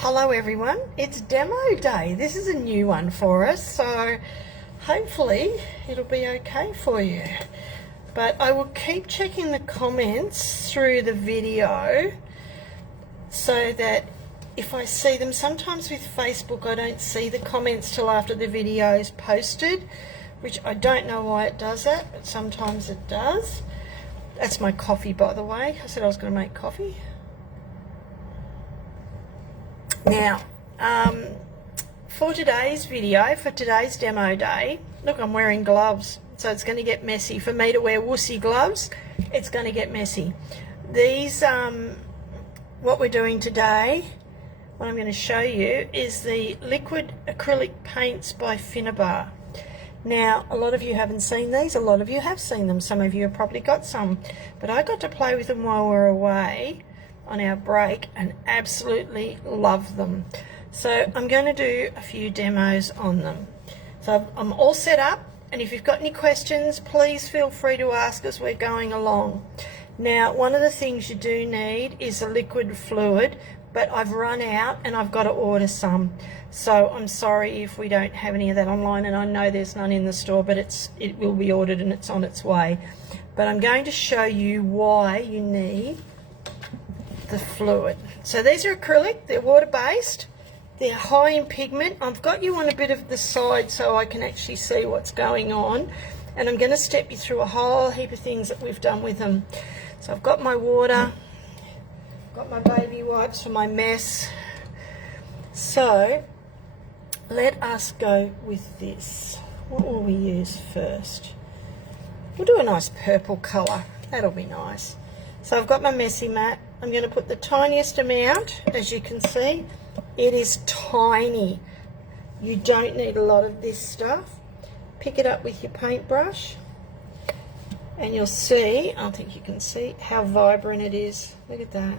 Hello everyone, it's demo day. This is a new one for us, so hopefully it'll be okay for you. But I will keep checking the comments through the video so that if I see them, sometimes with Facebook I don't see the comments till after the video is posted, which I don't know why it does that, but sometimes it does. That's my coffee, by the way. I said I was going to make coffee. Now, for today's video, for today's demo day, look, I'm wearing gloves, so it's going to get messy. For me to wear wussy gloves, it's going to get messy. These, what we're doing today, what I'm going to show you is the liquid acrylic paints by Finnabairs. Now, a lot of you haven't seen these, a lot of you have seen them, some of you have probably got some, but I got to play with them while we were away on our break and absolutely love them. So I'm going to do a few demos on them. So I'm all set up, and if you've got any questions, please feel free to ask as we're going along. Now, one of the things you do need is a liquid fluid, but I've run out and I've got to order some. So I'm sorry if we don't have any of that online, and I know there's none in the store, but it will be ordered and it's on its way. But I'm going to show you why you need the fluid. So these are acrylic, they're water-based, they're high in pigment. I've got you on a bit of the side so I can actually see what's going on, and I'm going to step you through a whole heap of things that we've done with them. So I've got my water, got my baby wipes for my mess. So let us go with this. What will we use first? We'll do a nice purple colour, that'll be nice. So I've got my messy mat. I'm going to put the tiniest amount, as you can see. It is tiny. You don't need a lot of this stuff. Pick it up with your paintbrush and you'll see, I think you can see how vibrant it is. Look at that.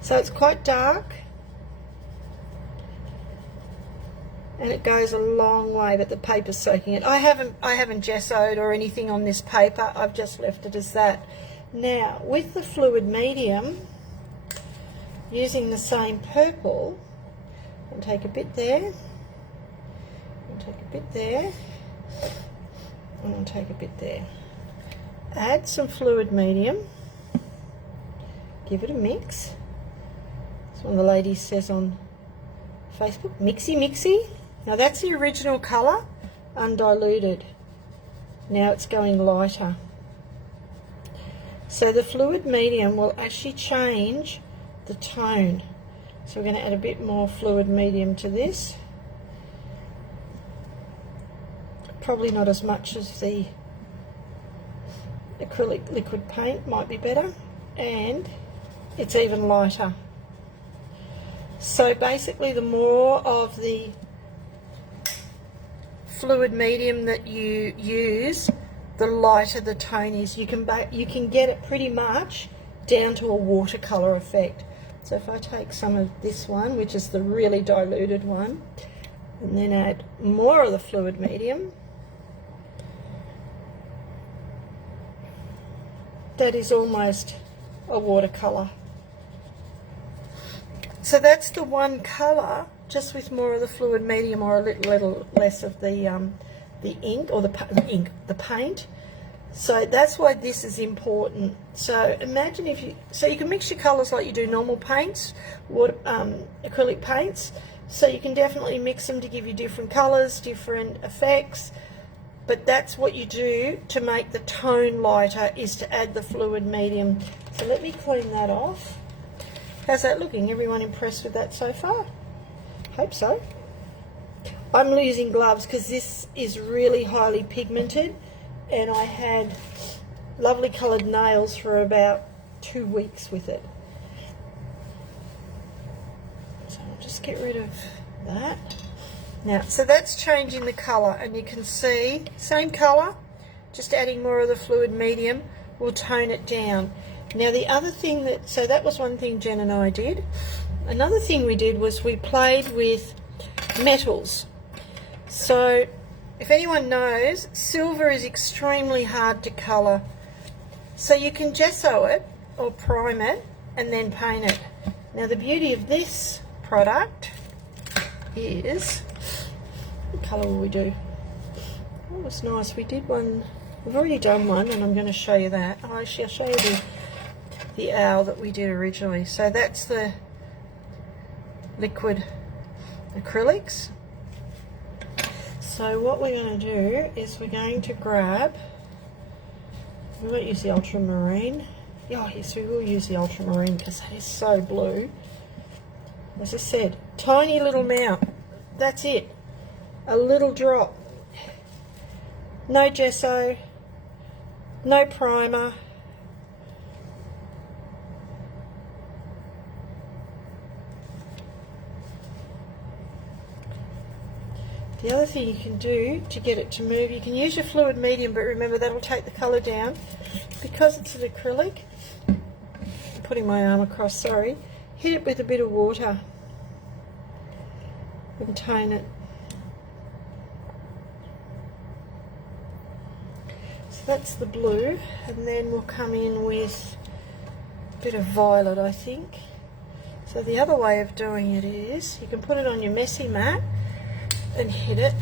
So it's quite dark and it goes a long way, but the paper's soaking it. I haven't gessoed or anything on this paper. I've just left it as that. Now, with the fluid medium, using the same purple, and take a bit there, and take a bit there, and I'll take a bit there. Add some fluid medium, give it a mix. That's what the lady says on Facebook, mixy mixy. Now that's the original colour, undiluted. Now it's going lighter. So the fluid medium will actually change the tone. So we're going to add a bit more fluid medium to this. Probably not as much as the acrylic liquid paint, might be better. And it's even lighter. So basically the more of the fluid medium that you use, the lighter the tone is. You can get it pretty much down to a watercolor effect. So if I take some of this one, which is the really diluted one, and then add more of the fluid medium, that is almost a watercolor. So that's the one color, just with more of the fluid medium or a little less of the ink or the paint. So that's why this is important. So imagine if you can mix your colors like you do normal paints, acrylic paints. So you can definitely mix them to give you different colors, different effects. But that's what you do to make the tone lighter, is to add the fluid medium. So let me clean that off. How's that looking? Everyone impressed with that so far? Hope so. I'm using gloves because this is really highly pigmented, and I had lovely coloured nails for about 2 weeks with it. So I'll just get rid of that. Now, so that's changing the colour, and you can see, same colour, just adding more of the fluid medium will tone it down. Now the other thing so that was one thing Jen and I did. Another thing we did was we played with metals. So if anyone knows, silver is extremely hard to colour. So you can gesso it or prime it and then paint it. Now the beauty of this product is, what colour will we do? That was nice. We did one, we've already done one, and I'm going to show you that. Oh, actually I'll show you the owl that we did originally. So that's the liquid acrylics. So what we're going to do is we're going to grab, we won't use the ultramarine. Oh yes, we will use the ultramarine because that is so blue. As I said, tiny little amount. That's it. A little drop. No gesso, no primer. The other thing you can do to get it to move, you can use your fluid medium, but remember that'll take the colour down. Because it's an acrylic, I'm putting my arm across, sorry, hit it with a bit of water and tone it. So that's the blue, and then we'll come in with a bit of violet, I think. So the other way of doing it is, you can put it on your messy mat and hit it,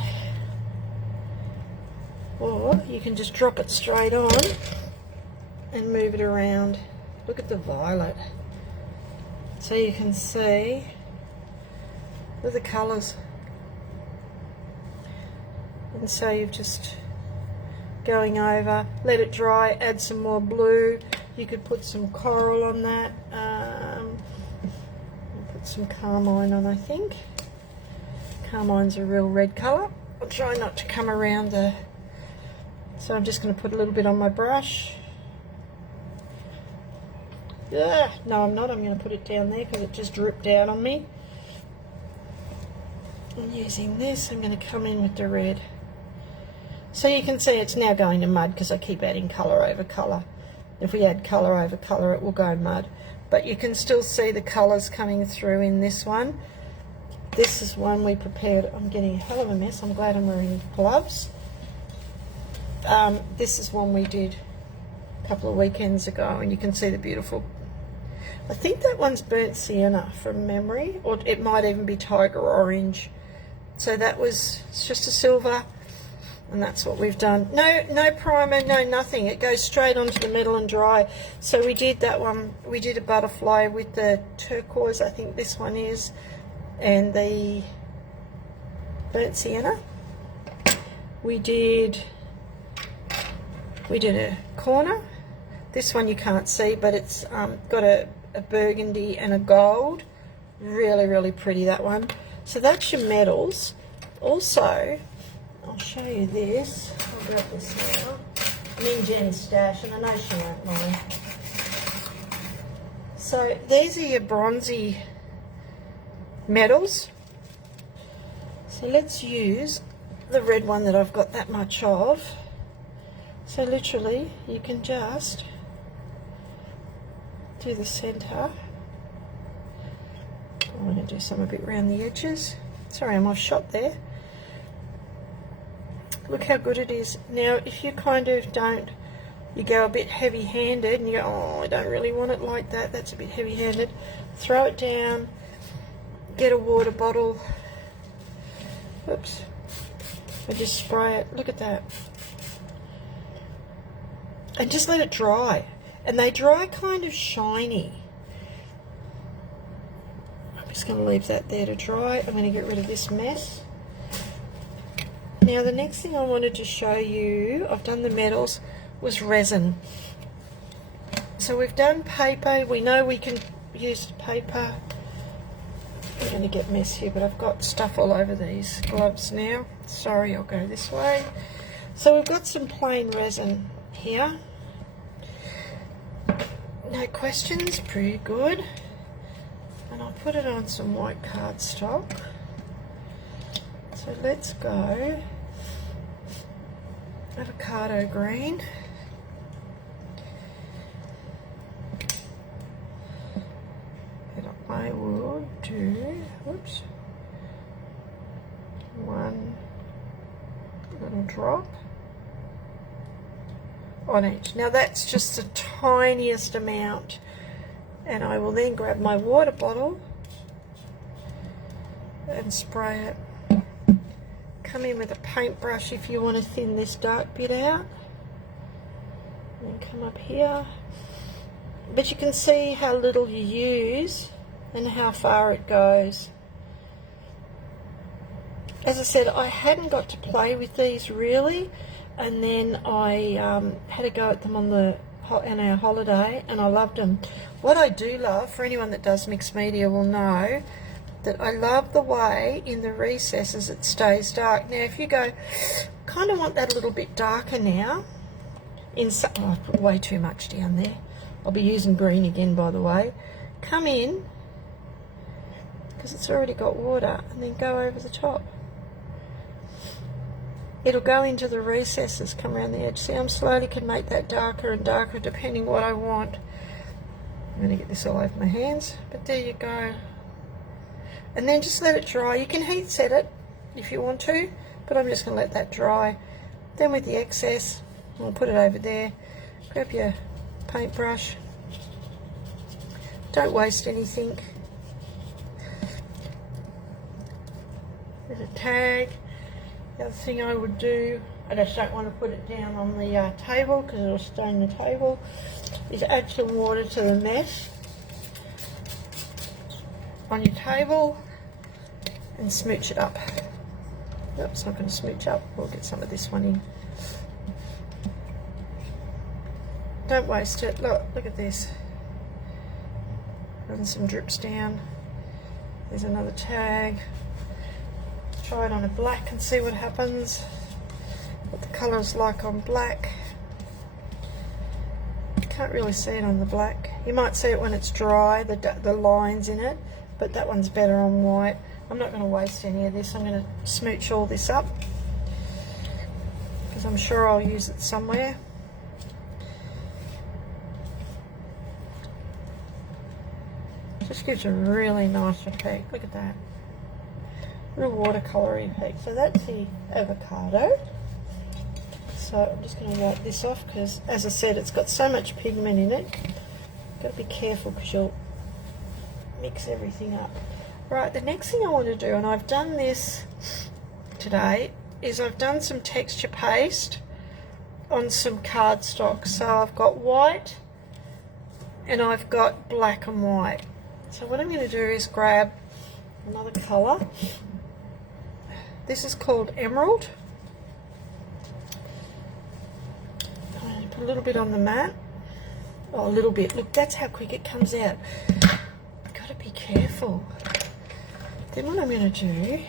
or you can just drop it straight on and move it around. Look at the violet, so you can see, look at the colours. And so you've just going over, let it dry, add some more blue. You could put some coral on that, put some carmine on, I think. Carmine's a real red colour. I'll try not to come around the, so I'm just going to put a little bit on my brush. Yeah, no I'm not, I'm going to put it down there because it just dripped out on me. And using this, I'm going to come in with the red. So you can see it's now going to mud because I keep adding colour over colour. If we add colour over colour, it will go mud. But you can still see the colours coming through in this one. This is one we prepared. I'm getting a hell of a mess. I'm glad I'm wearing gloves. This is one we did a couple of weekends ago, and you can see the beautiful, I think that one's burnt sienna from memory, or it might even be tiger orange. So that was, it's just a silver, and that's what we've done. No primer, no nothing. It goes straight onto the metal and dry. So we did that one. We did a butterfly with the turquoise, I think this one is, and the burnt sienna. We did a corner. This one you can't see, but it's got a burgundy and a gold. Really, really pretty, that one. So that's your metals. Also, I'll show you this. I'll grab this now. I'm in Jen's stash, and I know she won't mind. So these are your bronzy metals. So let's use the red one that I've got that much of. So literally you can just do the center. I'm going to do some a bit around the edges. Sorry, I'm off shot there. Look how good it is. Now if you kind of don't, you go a bit heavy handed and you go, oh, I don't really want it like that, that's a bit heavy handed, throw it down. Get a water bottle, oops, and just spray it. Look at that. And just let it dry. And they dry kind of shiny. I'm just going to leave that there to dry. I'm going to get rid of this mess. Now the next thing I wanted to show you, I've done the metals, was resin. So we've done paper. We know we can use paper. I'm going to get messy, but I've got stuff all over these gloves now. Sorry, I'll go this way. So we've got some plain resin here. No questions, pretty good. And I'll put it on some white cardstock. So let's go avocado green. I will do, whoops, one little drop on each. Now that's just the tiniest amount And I will then grab my water bottle and spray it. Come in with a paintbrush if you want to thin this dark bit out. And then come up here. But you can see how little you use and how far it goes. As I said, I hadn't got to play with these really, and then I had a go at them on our holiday, and I loved them. What I do love, for anyone that does mixed media will know, that I love the way in the recesses it stays dark. Now if you go, kind of want that a little bit darker now, oh, I put way too much down there. I'll be using green again, by the way. Come in, because it's already got water, and then go over the top. It'll go into the recesses, come around the edge. See, I'm slowly can make that darker and darker depending what I want. I'm going to get this all over my hands, but there you go. And then just let it dry. You can heat set it if you want to, but I'm just going to let that dry. Then with the excess, I'll put it over there. Grab your paintbrush. Don't waste anything. There's a tag. The other thing I would do, I just don't want to put it down on the table because it'll stain the table, is add some water to the mesh on your table and smooch it up. Nope, it's not going to smooch up. We'll get some of this one in. Don't waste it. Look at this. Run some drips down. There's another tag. Try it on a black and see what happens. What the colour's like on black. Can't really see it on the black. You might see it when it's dry, the lines in it, but that one's better on white. I'm not going to waste any of this. I'm going to smooch all this up because I'm sure I'll use it somewhere. Just gives a really nice effect. Look at that. Real watercolour effect. So that's the avocado. So I'm just going to wipe this off because, as I said, it's got so much pigment in it. Got to be careful because you'll mix everything up. Right, the next thing I want to do, and I've done this today, is I've done some texture paste on some cardstock. So I've got white and I've got black and white. So what I'm going to do is grab another colour. This is called Emerald. I'm going to put a little bit on the mat. Oh, a little bit. Look, that's how quick it comes out. I've got to be careful. Then what I'm going to do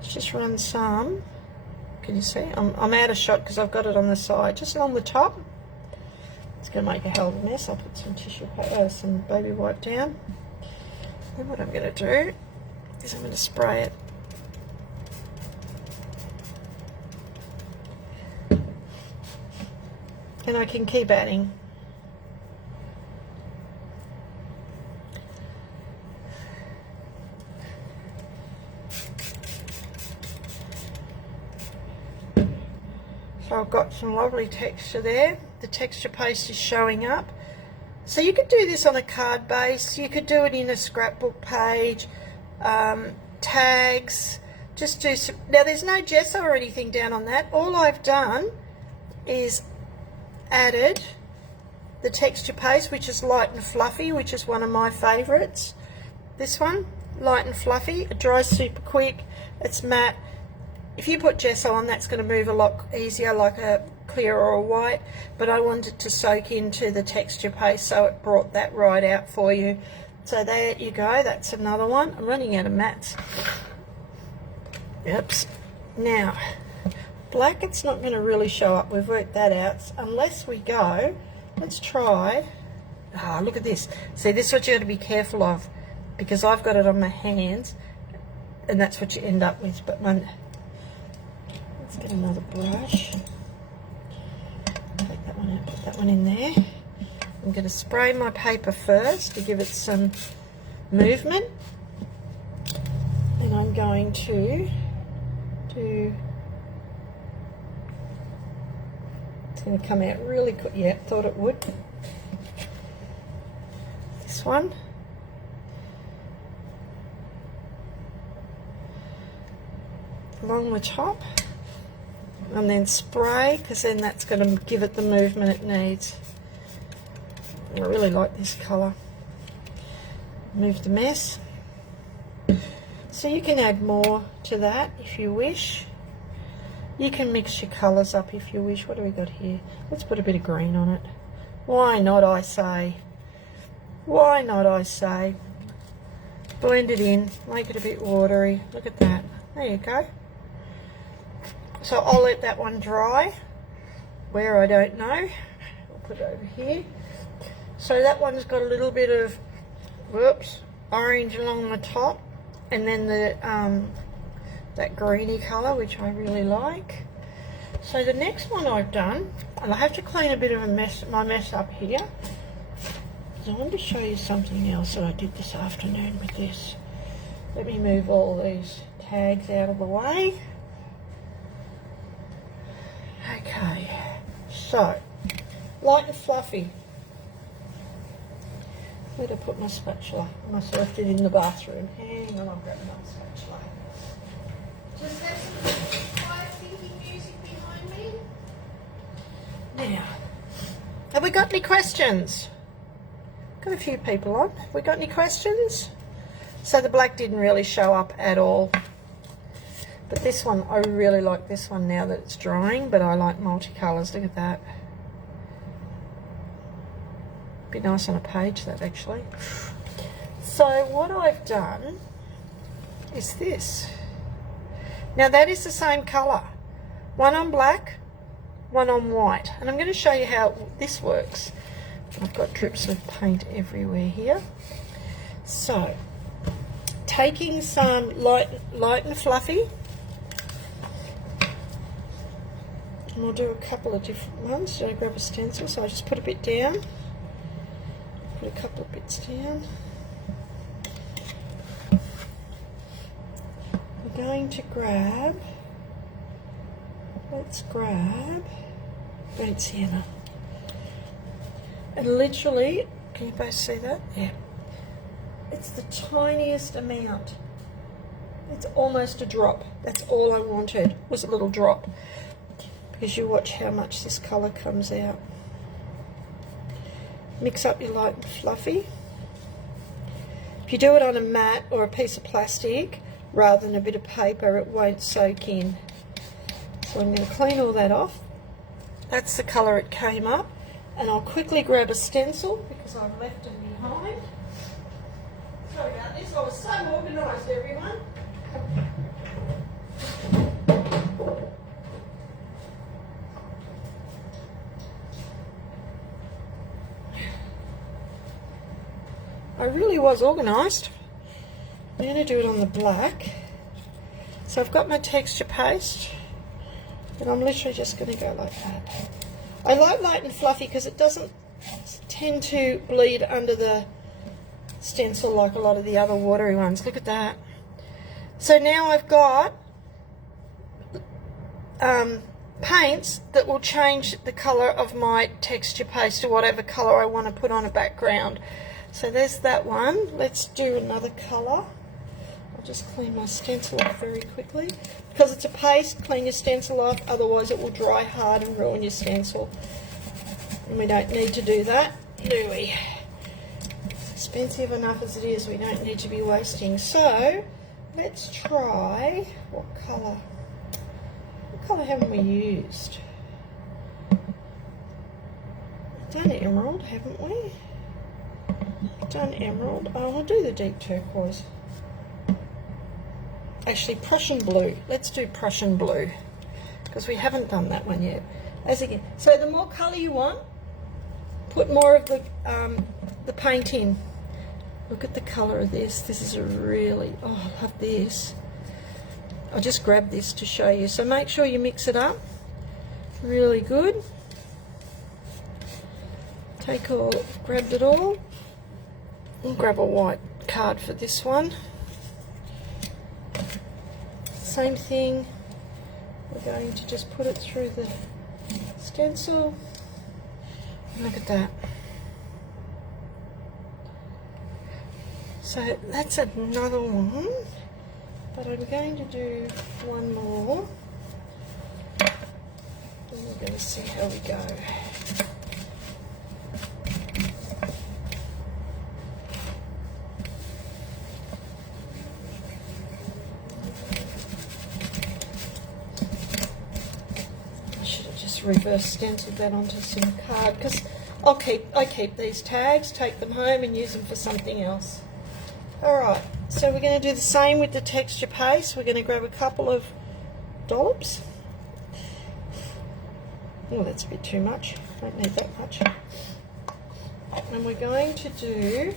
is just run some. Can you see? I'm out of shot because I've got it on the side, just along the top. It's going to make a hell of a mess. I'll put some tissue paper, some baby wipe down. Then what I'm going to do is I'm going to spray it. And I can keep adding. So I've got some lovely texture there. The texture paste is showing up. So you could do this on a card base, you could do it in a scrapbook page, tags, just do some, now there's no gesso or anything down on that. All I've done is added the texture paste, which is light and fluffy, which is one of my favourites. This one, light and fluffy, it dries super quick, it's matte. If you put gesso on, that's going to move a lot easier, like a clear or a white, but I wanted to soak into the texture paste, so it brought that right out for you. So there you go, that's another one. I'm running out of mattes. Oops. Now, black, it's not going to really show up. We've worked that out. Unless we go, let's try. Ah, look at this. See, this is what you got to be careful of, because I've got it on my hands, and that's what you end up with. But let's get another brush. Take that one out, put that one in there. I'm going to spray my paper first to give it some movement, and I'm going to do. It's going to come out really quick. Yeah, thought it would. this one. Along the top, and then spray, because then that's going to give it the movement it needs. I really like this colour. Move the mess. So you can add more to that if you wish. You can mix your colours up if you wish. What do we got here? Let's put a bit of green on it. Why not, I say? Why not, I say? Blend it in, make it a bit watery. Look at that. There you go. So I'll let that one dry. Where, I don't know. I'll put it over here. So that one's got a little bit of, whoops, orange along the top, and then the that greeny colour, which I really like. So the next one I've done, and I have to clean a bit of my mess up here. I want to show you something else that I did this afternoon with this. Let me move all these tags out of the way. Okay, so light and fluffy. Where'd I put my spatula? I must have left it in the bathroom. Hang on, I'll grab my spatula. Just have some quiet thinking music behind me. Now, have we got any questions? Got a few people on. Have we got any questions? So the black didn't really show up at all. But this one, I really like this one now that it's drying, but I like multicolours. Look at that. Be nice on a page, that actually. So what I've done is this. Now that is the same colour. One on black, one on white. And I'm going to show you how this works. I've got drips of paint everywhere here. So, taking some light and fluffy, and we'll do a couple of different ones. So I grab a stencil, so I just put a bit down, put a couple of bits down. We're going to grab, let's grab burnt sienna. And literally, can you both see that? Yeah. It's the tiniest amount. It's almost a drop. That's all I wanted, was a little drop. Because you watch how much this colour comes out. Mix up your light and fluffy. If you do it on a mat or a piece of plastic, rather than a bit of paper, it won't soak in. So I'm going to clean all that off. That's the colour it came up. And I'll quickly grab a stencil because I've left it behind. Sorry about this, I was so organised, everyone. I really was organised. I'm going to do it on the black. So I've got my texture paste, and I'm literally just going to go like that. I like light and fluffy because it doesn't tend to bleed under the stencil like a lot of the other watery ones. Look at that. So now I've got paints that will change the colour of my texture paste to whatever colour I want to put on a background. So there's that one. Let's do another colour. I'll just clean my stencil off very quickly. Because it's a paste, clean your stencil off, otherwise it will dry hard and ruin your stencil. And we don't need to do that, do we? It's expensive enough as it is, we don't need to be wasting. So, let's try, what colour? What colour haven't we used? We've done emerald, haven't we? We've done emerald. Oh, we'll do the deep turquoise. Actually, Prussian blue. Let's do Prussian blue because we haven't done that one yet. As again, so the more colour you want, put more of the paint in. Look at the colour of this. This is a really, oh, I love this. I'll just grab this to show you. So make sure you mix it up. Really good. Take all, grabbed it all. And grab a white card for this one. Same thing, we're going to just put it through the stencil. Look at that. So that's another one, but I'm going to do one more, and we're going to see how we go. I should have just reverse stenciled that onto some card, because I keep these tags, take them home and use them for something else. Alright, so we're going to do the same with the texture paste. We're going to grab a couple of dollops. Oh, that's a bit too much. Don't need that much. And we're going to do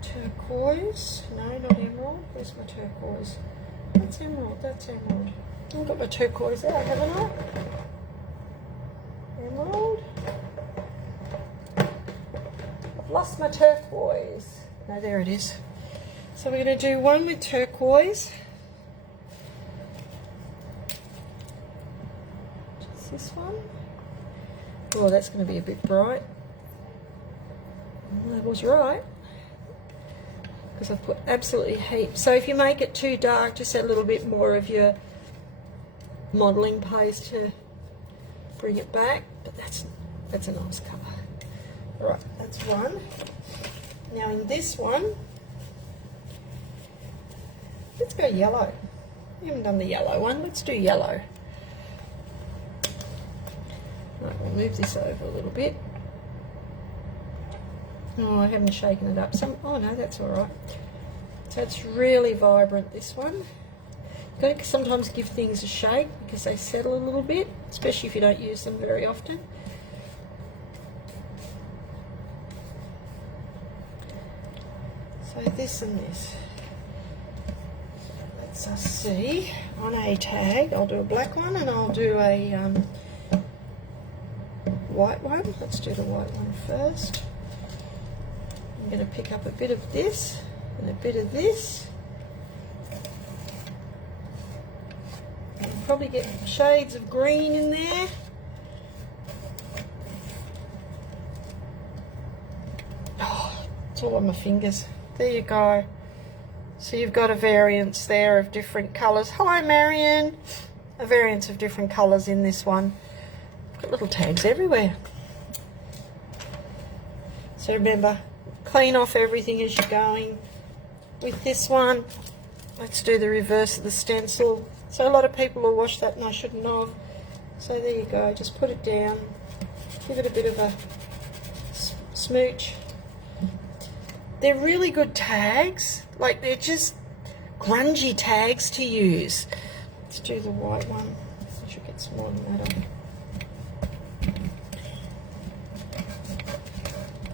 turquoise. No, not emerald. Where's my turquoise? That's emerald, that's emerald. I've got my turquoise out, haven't I? Emerald. I've lost my turquoise. No, there it is. So we're going to do one with turquoise. Just this one. Oh, that's going to be a bit bright. Well, that was right, because I've put absolutely heaps. So if you make it too dark, just add a little bit more of your modelling paste to bring it back. But that's a nice colour. All right, that's one. Now in this one, let's go yellow. We haven't done the yellow one. Let's do yellow. Right, we'll move this over a little bit. Oh, I haven't shaken it up. Oh no, that's all right. So it's really vibrant, this one. You've got to sometimes give things a shake because they settle a little bit, especially if you don't use them very often. So this and this. Let's us see. On a tag, I'll do a black one and I'll do a white one. Let's do the white one first. I'm going to pick up a bit of this and a bit of this. And probably get shades of green in there. Oh, it's all on my fingers. There you go. So you've got a variance there of different colours. Hi Marion. A variance of different colours in this one. Got little tags everywhere. So remember, clean off everything as you're going. With this one, let's do the reverse of the stencil. So a lot of people will wash that and I shouldn't have. So there you go, just put it down. Give it a bit of a smooch. They're really good tags. Like, they're just grungy tags to use. Let's do the white one. I should get some more than that on.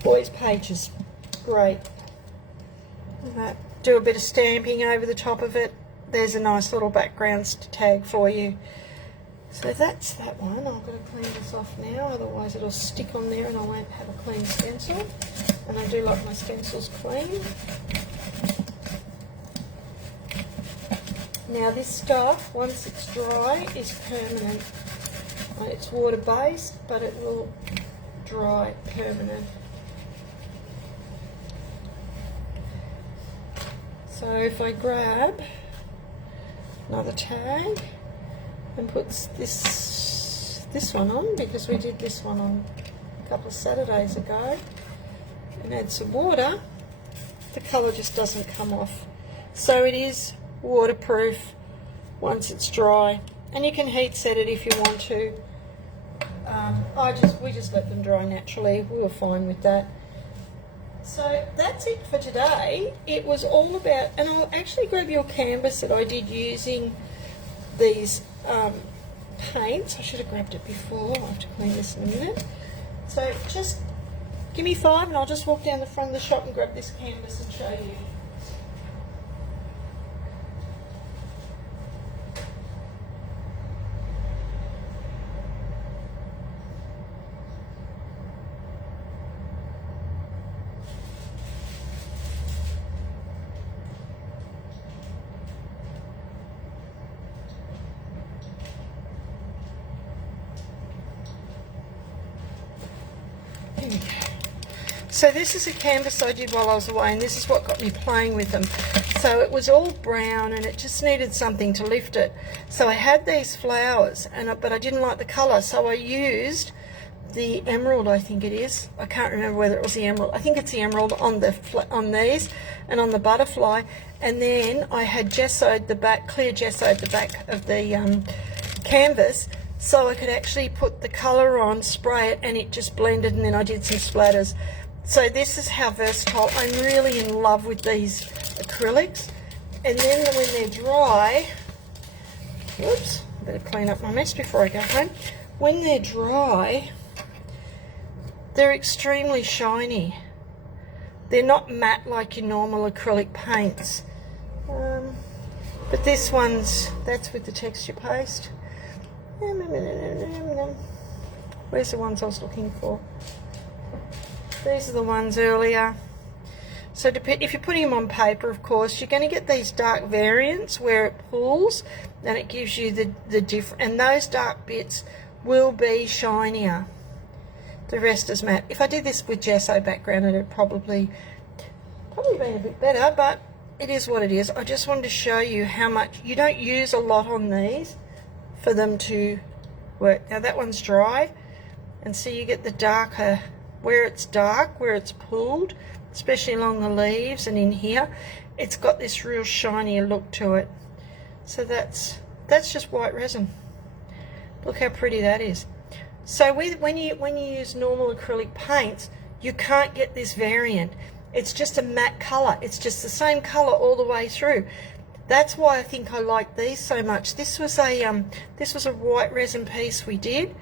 Boys' pages, great. Right. Do a bit of stamping over the top of it. There's a nice little background tag for you. So that's that one. I'm going to clean this off now, otherwise it'll stick on there and I won't have a clean stencil. And I do like my stencils clean. Now this stuff, once it's dry, is permanent. It's water-based, but it will dry permanent. So if I grab another tag and put this one on, because we did this one on a couple of Saturdays ago, and add some water, the colour just doesn't come off. So it is waterproof once it's dry, and you can heat set it if you want to. We just let them dry naturally. We were fine with that. So that's it for today. It was all about, and I'll actually grab your canvas that I did using these paints. I should have grabbed it before. I'll have to clean this in a minute. So just give me 5 and I'll just walk down the front of the shop and grab this canvas and show you. So this is a canvas I did while I was away, and this is what got me playing with them. So it was all brown and it just needed something to lift it. So I had these flowers, but I didn't like the colour, so I used the emerald, I think it is. I can't remember whether it was the emerald. I think it's the emerald on these and on the butterfly. And then I had gessoed the back, clear gessoed the back of the canvas, so I could actually put the colour on, spray it, and it just blended, and then I did some splatters. So this is how versatile. I'm really in love with these acrylics. And then when they're dry, whoops, better clean up my mess before I go home. When they're dry, they're extremely shiny. They're not matte like your normal acrylic paints. But this one's, that's with the texture paste. Where's the ones I was looking for? These are the ones earlier. So if you're putting them on paper, of course, you're going to get these dark variants where it pulls, and it gives you the different, and those dark bits will be shinier. The rest is matte. If I did this with gesso background, it would probably been a bit better, but it is what it is. I just wanted to show you how much, you don't use a lot on these for them to work. Now that one's dry, and so you get the darker, where it's dark, where it's pulled, especially along the leaves and in here, it's got this real shiny look to it. So that's just white resin. Look how pretty that is. So when you use normal acrylic paints, you can't get this variant. It's just a matte colour. It's just the same colour all the way through. That's why I think I like these so much. This was a white resin piece we did,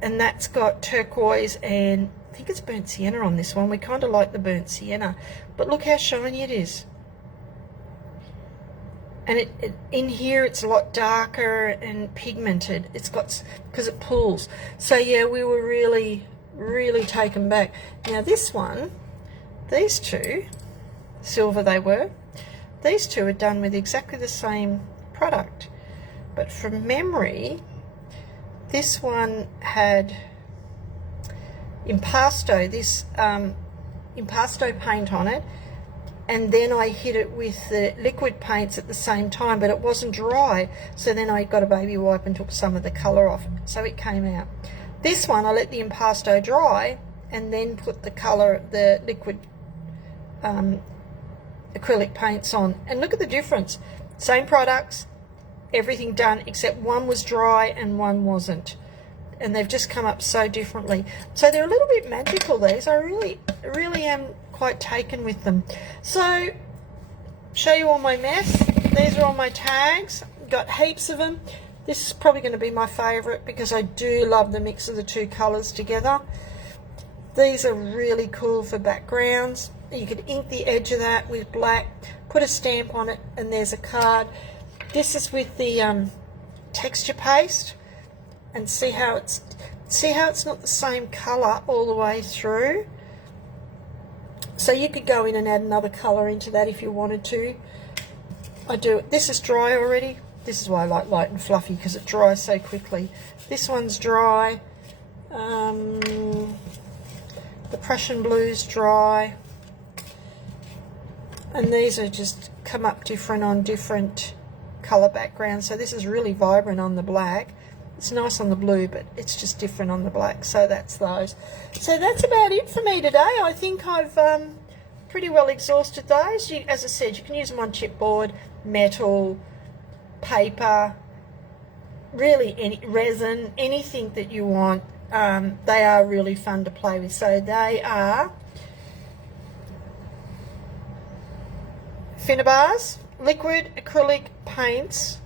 and that's got turquoise and I think it's burnt sienna on this one. We kind of like the burnt sienna, but look how shiny it is. And in here it's a lot darker and pigmented. It's got, because it pulls. So yeah, we were really taken back. Now this one, these two, silver they were, these two are done with exactly the same product, but from memory, this one had impasto, this impasto paint on it, and then I hit it with the liquid paints at the same time, but it wasn't dry, so then I got a baby wipe and took some of the colour off, so it came out. This one I let the impasto dry and then put the colour, the liquid acrylic paints on, and look at the difference. Same products, everything done, except one was dry and one wasn't, and they've just come up so differently. So they're a little bit magical, these. I really am quite taken with them. So show you all my mess. These are all my tags, got heaps of them. This is probably going to be my favourite because I do love the mix of the two colours together. These are really cool for backgrounds. You could ink the edge of that with black, put a stamp on it, and there's a card. This is with the texture paste, and see how it's not the same colour all the way through. So you could go in and add another colour into that if you wanted to. I do. This is dry already. This is why I like light and fluffy, because it dries so quickly. This one's dry. The Prussian blue's dry. And these are just come up different on different colour backgrounds. So this is really vibrant on the black. It's nice on the blue, but it's just different on the black. So that's those. So that's about it for me today. I think I've pretty well exhausted those. As I said, you can use them on chipboard, metal, paper, really any resin, anything that you want. They are really fun to play with. So they are Finnabairs liquid acrylic paints,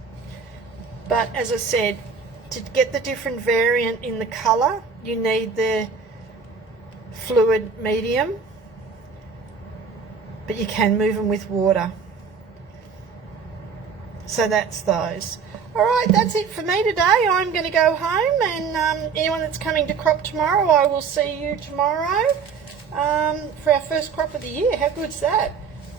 but as I said, to get the different variant in the colour, you need the fluid medium, but you can move them with water. So that's those. Alright, that's it for me today. I'm going to go home, and anyone that's coming to crop tomorrow, I will see you tomorrow for our first crop of the year. How good's that?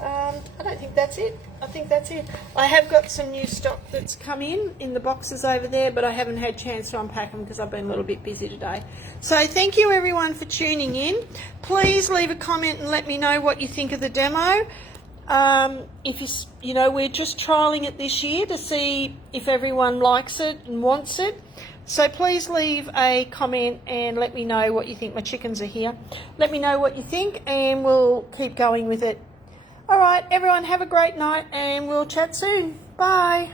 I don't think that's it. I think that's it. I have got some new stock that's come in the boxes over there, but I haven't had a chance to unpack them because I've been a little bit busy today. So thank you everyone for tuning in. Please leave a comment and let me know what you think of the demo. If you know, we're just trialing it this year to see if everyone likes it and wants it. So please leave a comment and let me know what you think. My chickens are here. Let me know what you think and we'll keep going with it. All right, everyone, have a great night and we'll chat soon. Bye.